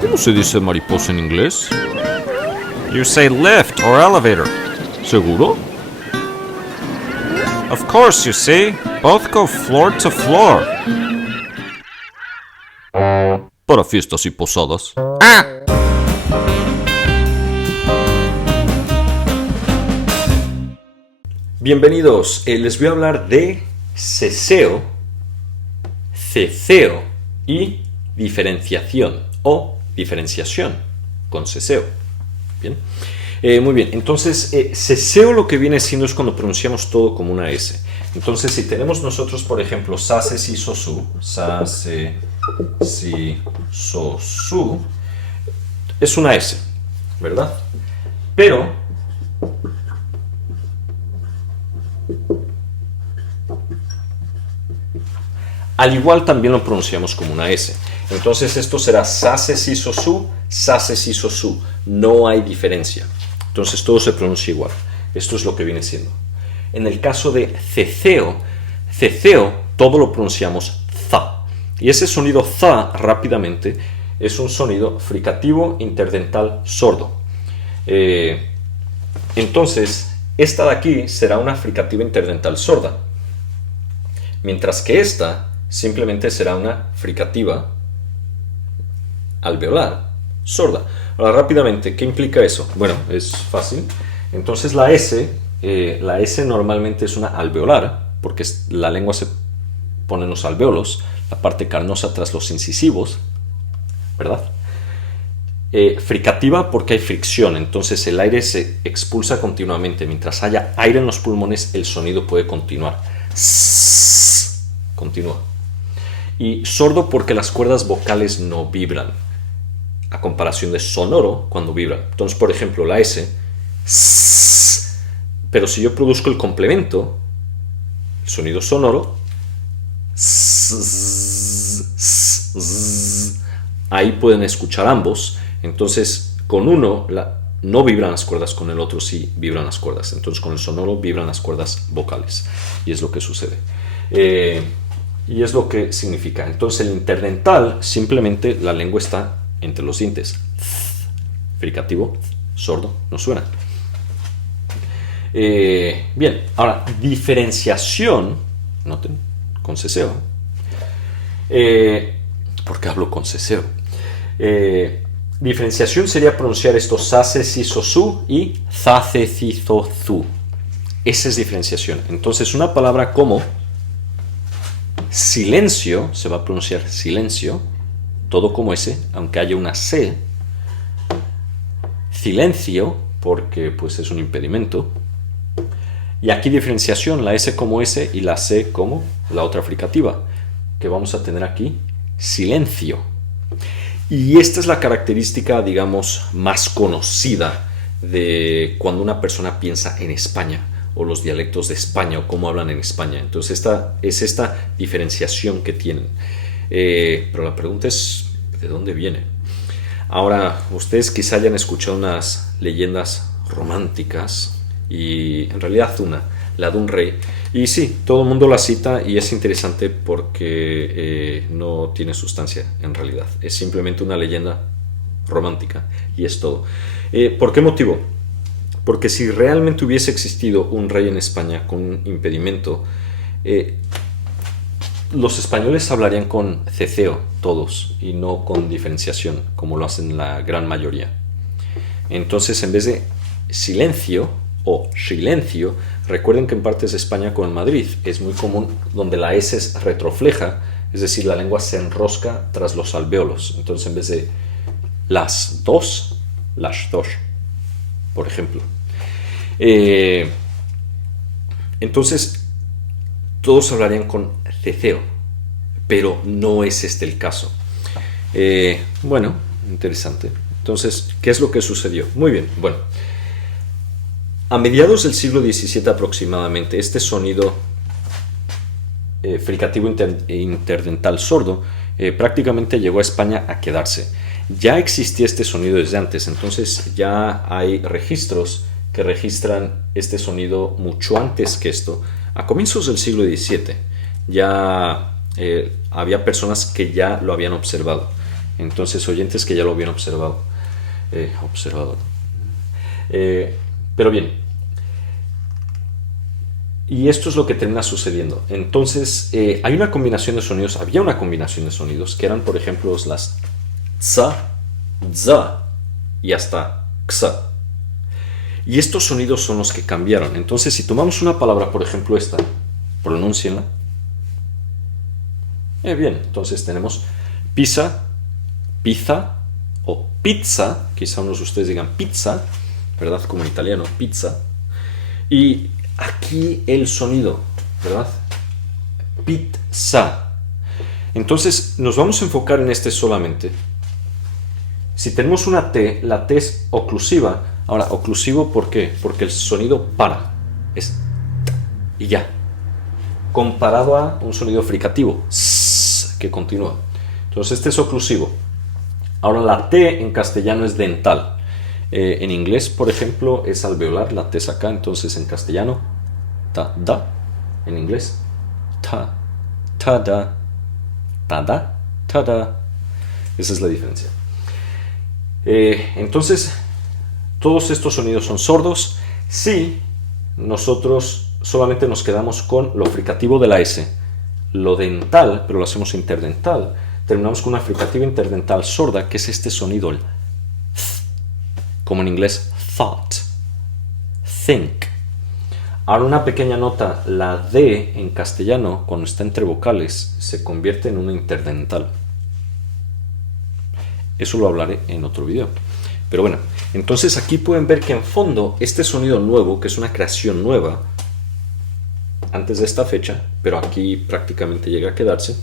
¿Cómo se dice mariposa en inglés? You say lift or elevator. ¿Seguro? Of course, you see. Both go floor to floor. Para fiestas y posadas. Bienvenidos, les voy a hablar de ceseo, ceseo y diferenciación o diferenciación con ceseo. Bien, muy bien, entonces ceseo lo que viene siendo es cuando pronunciamos todo como una S. Entonces si tenemos nosotros, por ejemplo, sa, se, si, so, su, sa, se, si, so, su, es una S, ¿verdad? Pero al igual también lo pronunciamos como una S. Entonces esto será sa, se, si, so, su, sa, se, si, so, su. No hay diferencia. Entonces todo se pronuncia igual. Esto es lo que viene siendo. En el caso de ceceo, ceceo todo lo pronunciamos za. Y ese sonido za rápidamente es un sonido fricativo interdental sordo. Entonces esta de aquí será una fricativa interdental sorda. Mientras que esta simplemente será una fricativa alveolar sorda. Ahora rápidamente, ¿qué implica eso? Bueno, es fácil. Entonces la S normalmente es una alveolar, porque la lengua se pone en los alvéolos, la parte carnosa tras los incisivos, ¿verdad? Fricativa porque hay fricción, entonces el aire se expulsa continuamente. Mientras haya aire en los pulmones, el sonido puede continuar. Continúa. Y sordo porque las cuerdas vocales no vibran, a comparación de sonoro cuando vibra. Entonces, por ejemplo, la S, pero si yo produzco el complemento, el sonido sonoro, ahí pueden escuchar ambos. Entonces, con uno no vibran las cuerdas, con el otro sí vibran las cuerdas. Entonces, con el sonoro vibran las cuerdas vocales. Y es lo que sucede. Y es lo que significa. Entonces, el interdental, simplemente la lengua está entre los dientes. Fricativo, sordo, no suena. Bien, ahora, diferenciación, noten, con ceseo. ¿Por qué hablo con ceseo? Diferenciación sería pronunciar estos sa, se, si, so, su y za, ce, ci, zo, zu. Esa es diferenciación. Entonces, una palabra como silencio, se va a pronunciar silencio, todo como S, aunque haya una C. Silencio, porque pues es un impedimento. Y aquí diferenciación, la S como S y la C como la otra fricativa, que vamos a tener aquí silencio. Y esta es la característica, digamos, más conocida de cuando una persona piensa en España, o los dialectos de España, o cómo hablan en España. Entonces esta diferenciación que tienen. Pero la pregunta es, ¿de dónde viene? Ahora, ustedes quizá hayan escuchado unas leyendas románticas, y en realidad la de un rey. Y sí, todo el mundo la cita y es interesante porque no tiene sustancia en realidad. Es simplemente una leyenda romántica y es todo. ¿Por qué motivo? Porque si realmente hubiese existido un rey en España con un impedimento, los españoles hablarían con ceceo todos y no con diferenciación, como lo hacen la gran mayoría. Entonces, en vez de silencio o silencio, recuerden que en partes de España, como en Madrid, es muy común donde la S es retrofleja, es decir, la lengua se enrosca tras los alvéolos. Entonces, en vez de las dos, por ejemplo. Entonces, todos hablarían con ceceo, pero no es este el caso. Bueno, interesante. Entonces, ¿qué es lo que sucedió? Muy bien, bueno. A mediados del siglo XVII aproximadamente, este sonido fricativo interdental sordo prácticamente llegó a España a quedarse. Ya existía este sonido desde antes, entonces ya hay registros que registran este sonido mucho antes que esto. A comienzos del siglo XVII ya había personas que ya lo habían observado. Entonces, oyentes que ya lo habían observado. Pero bien. Y esto es lo que termina sucediendo. Entonces, hay una combinación de sonidos. Había una combinación de sonidos que eran, por ejemplo, las tsa, za y hasta xa. Y estos sonidos son los que cambiaron. Entonces, si tomamos una palabra, por ejemplo esta, pronúncienla. Bien, entonces tenemos pizza, pizza o pizza. Quizá unos de ustedes digan pizza, ¿verdad? Como en italiano, pizza. Y aquí el sonido, ¿verdad? Pizza. Entonces, nos vamos a enfocar en este solamente. Si tenemos una T, la T es oclusiva. Ahora, oclusivo, ¿por qué? Porque el sonido para. Es y ya. Comparado a un sonido fricativo, que continúa. Entonces, este es oclusivo. Ahora, la T en castellano es dental. En inglés, por ejemplo, es alveolar. La T es acá. Entonces, en castellano, ta, da. En inglés, ta, ta, da, ta, da, ta, da. Esa es la diferencia. Entonces, todos estos sonidos son sordos si nosotros solamente nos quedamos con lo fricativo de la S, lo dental, pero lo hacemos interdental. Terminamos con una fricativa interdental sorda, que es este sonido, el th, como en inglés thought, think. Ahora una pequeña nota, la D en castellano, cuando está entre vocales, se convierte en una interdental. Eso lo hablaré en otro video. Pero bueno, entonces aquí pueden ver que en fondo este sonido nuevo, que es una creación nueva, antes de esta fecha, pero aquí prácticamente llega a quedarse,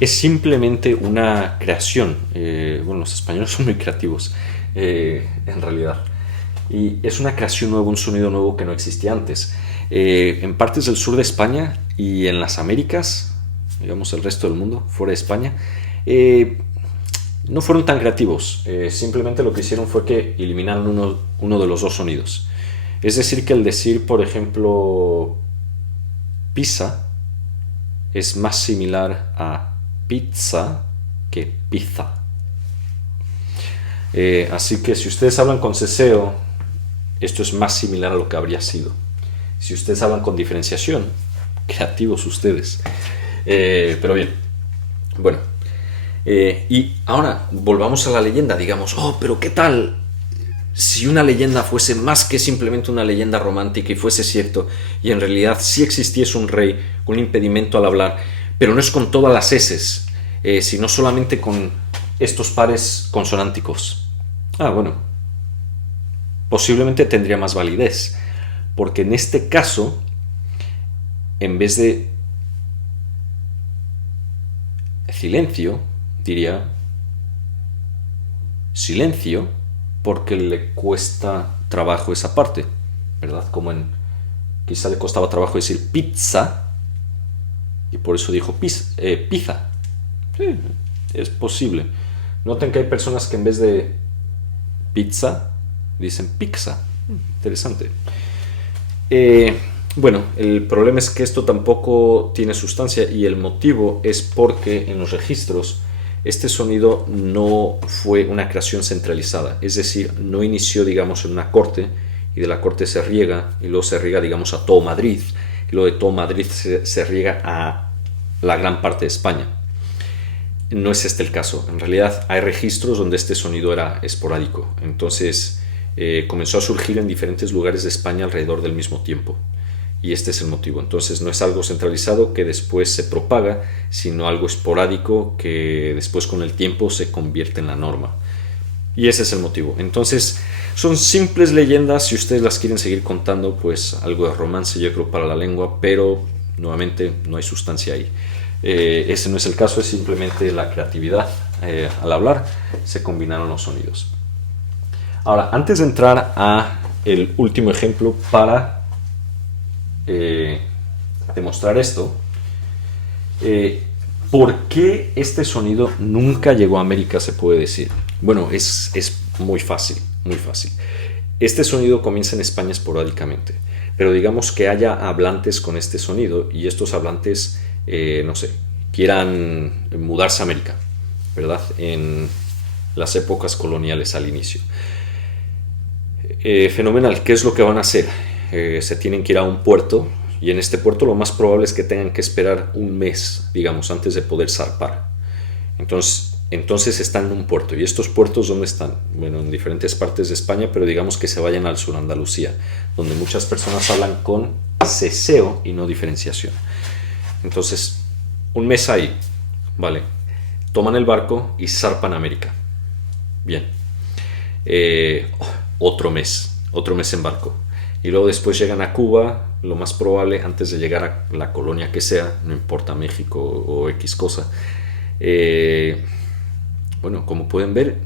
es simplemente una creación. Bueno, los españoles son muy creativos, en realidad. Y es una creación nueva, un sonido nuevo que no existía antes. En partes del sur de España y en las Américas, digamos el resto del mundo, fuera de España, no fueron tan creativos. Simplemente lo que hicieron fue que eliminaron uno de los dos sonidos. Es decir, que el decir, por ejemplo, pizza es más similar a pizza que pizza. Así que si ustedes hablan con ceseo, esto es más similar a lo que habría sido. Si ustedes hablan con diferenciación, creativos ustedes. Pero bien, bueno. Y ahora volvamos a la leyenda, digamos, pero ¿qué tal si una leyenda fuese más que simplemente una leyenda romántica y fuese cierto, y en realidad sí existiese un rey con impedimento al hablar, pero no es con todas las eses, sino solamente con estos pares consonánticos? Bueno, posiblemente tendría más validez, porque en este caso, en vez de silencio, diría silencio, porque le cuesta trabajo esa parte, ¿verdad? Quizá le costaba trabajo decir pizza, y por eso dijo pizza. Sí, es posible. Noten que hay personas que en vez de pizza dicen pizza. Interesante. Bueno, el problema es que esto tampoco tiene sustancia, y el motivo es porque en los registros este sonido no fue una creación centralizada, es decir, no inició, digamos, en una corte y de la corte se riega y luego se riega, digamos, a todo Madrid, y luego de todo Madrid se riega a la gran parte de España. No es este el caso. En realidad hay registros donde este sonido era esporádico, entonces comenzó a surgir en diferentes lugares de España alrededor del mismo tiempo. Y este es el motivo. Entonces no es algo centralizado que después se propaga, sino algo esporádico que después con el tiempo se convierte en la norma. Y ese es el motivo. Entonces son simples leyendas. Si ustedes las quieren seguir contando, pues algo de romance yo creo para la lengua, pero nuevamente no hay sustancia ahí. Ese no es el caso, es simplemente la creatividad. Al hablar se combinaron los sonidos. Ahora, antes de entrar a el último ejemplo para demostrar esto, ¿por qué este sonido nunca llegó a América? Se puede decir. Bueno, es muy fácil, muy fácil. Este sonido comienza en España esporádicamente, pero digamos que haya hablantes con este sonido y estos hablantes, no sé, quieran mudarse a América, ¿verdad? En las épocas coloniales al inicio. Fenomenal, ¿qué es lo que van a hacer? Se tienen que ir a un puerto, y en este puerto lo más probable es que tengan que esperar un mes, digamos, antes de poder zarpar. Entonces están en un puerto. ¿Y estos puertos dónde están? Bueno, en diferentes partes de España, pero digamos que se vayan al sur, Andalucía, donde muchas personas hablan con ceseo y no diferenciación. Entonces, un mes ahí, ¿vale? Toman el barco y zarpan a América. Bien. Otro mes en barco. Y luego después llegan a Cuba, lo más probable, antes de llegar a la colonia que sea, no importa, México o X cosa. Bueno, como pueden ver,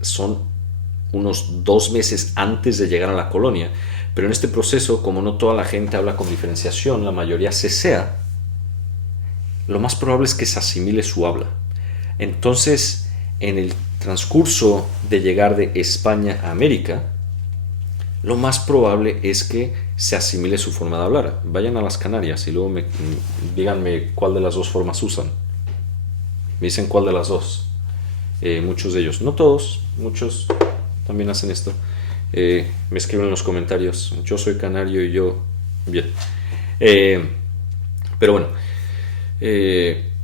son unos 2 meses antes de llegar a la colonia, pero en este proceso, como no toda la gente habla con diferenciación, la mayoría cesea, lo más probable es que se asimile su habla. Entonces, en el transcurso de llegar de España a América, lo más probable es que se asimile su forma de hablar. Vayan a las Canarias y luego díganme cuál de las dos formas usan. Me dicen cuál de las dos. Muchos de ellos, no todos, muchos también hacen esto. Me escriben en los comentarios, yo soy canario y yo... Bien. Pero bueno,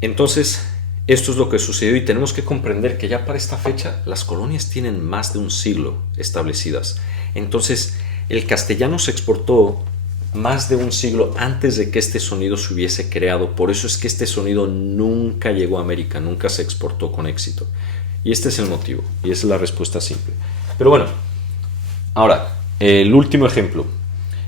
entonces esto es lo que sucedió y tenemos que comprender que ya para esta fecha las colonias tienen más de un siglo establecidas. Entonces el castellano se exportó más de un siglo antes de que este sonido se hubiese creado. Por eso es que este sonido nunca llegó a América, nunca se exportó con éxito. Y este es el motivo, y esa es la respuesta simple. Pero bueno, ahora, el último ejemplo.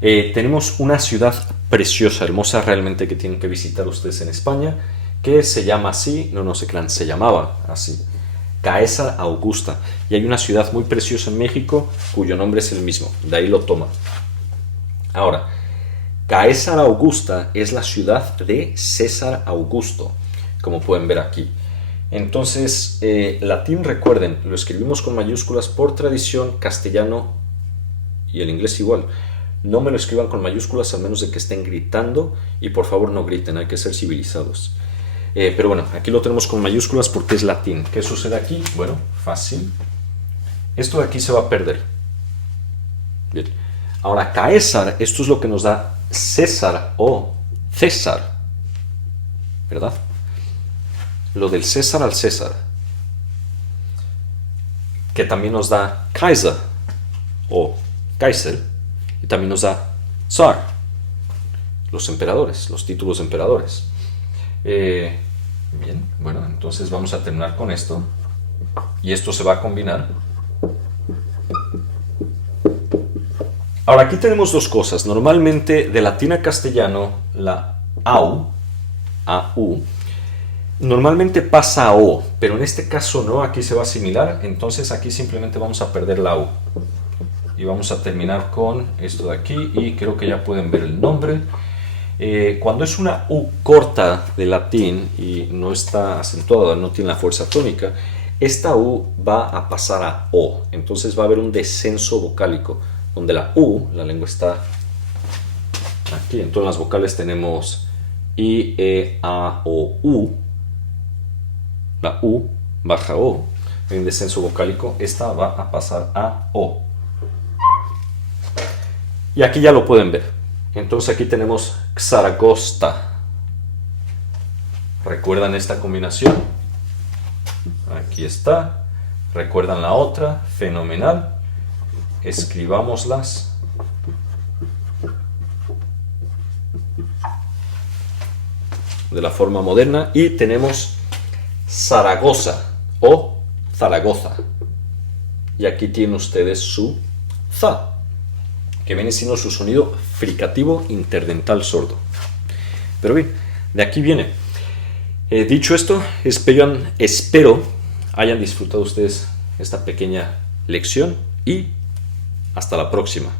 Tenemos una ciudad preciosa, hermosa realmente, que tienen que visitar ustedes en España, que se llama así, no se crean, se llamaba así, Caesar Augusta. Y hay una ciudad muy preciosa en México cuyo nombre es el mismo, de ahí lo toma. Ahora, Caesar Augusta es la ciudad de César Augusto, como pueden ver aquí. Entonces, latín, recuerden, lo escribimos con mayúsculas por tradición, castellano y el inglés igual. No me lo escriban con mayúsculas a menos de que estén gritando y por favor no griten, hay que ser civilizados. Pero bueno, aquí lo tenemos con mayúsculas porque es latín. ¿Qué sucede aquí? Bueno, fácil. Esto de aquí se va a perder. Bien. Ahora, Caesar, esto es lo que nos da César o César, ¿verdad? Lo del César al César, que también nos da Kaiser o Kaiser, y también nos da Zar, los emperadores, los títulos de emperadores. Bien, bueno, entonces vamos a terminar con esto, y esto se va a combinar. Ahora, aquí tenemos dos cosas. Normalmente, de latín a castellano, la AU, normalmente pasa a O, pero en este caso no, aquí se va a asimilar, entonces aquí simplemente vamos a perder la U. Y vamos a terminar con esto de aquí, y creo que ya pueden ver el nombre. Cuando es una U corta de latín y no está acentuada, no tiene la fuerza tónica, esta U va a pasar a O, entonces va a haber un descenso vocálico, donde la U, la lengua está aquí, en todas las vocales tenemos I, E, A, O, U. La U baja O, hay un descenso vocálico, esta va a pasar a O. Y aquí ya lo pueden ver. Entonces aquí tenemos Zaragoza. ¿Recuerdan esta combinación? Aquí está. ¿Recuerdan la otra? Fenomenal. Escribámoslas. De la forma moderna. Y tenemos Zaragoza o Zaragoza. Y aquí tienen ustedes su za, que viene siendo su sonido fricativo interdental sordo. Pero bien, de aquí viene. Dicho esto, espero hayan disfrutado ustedes esta pequeña lección y hasta la próxima.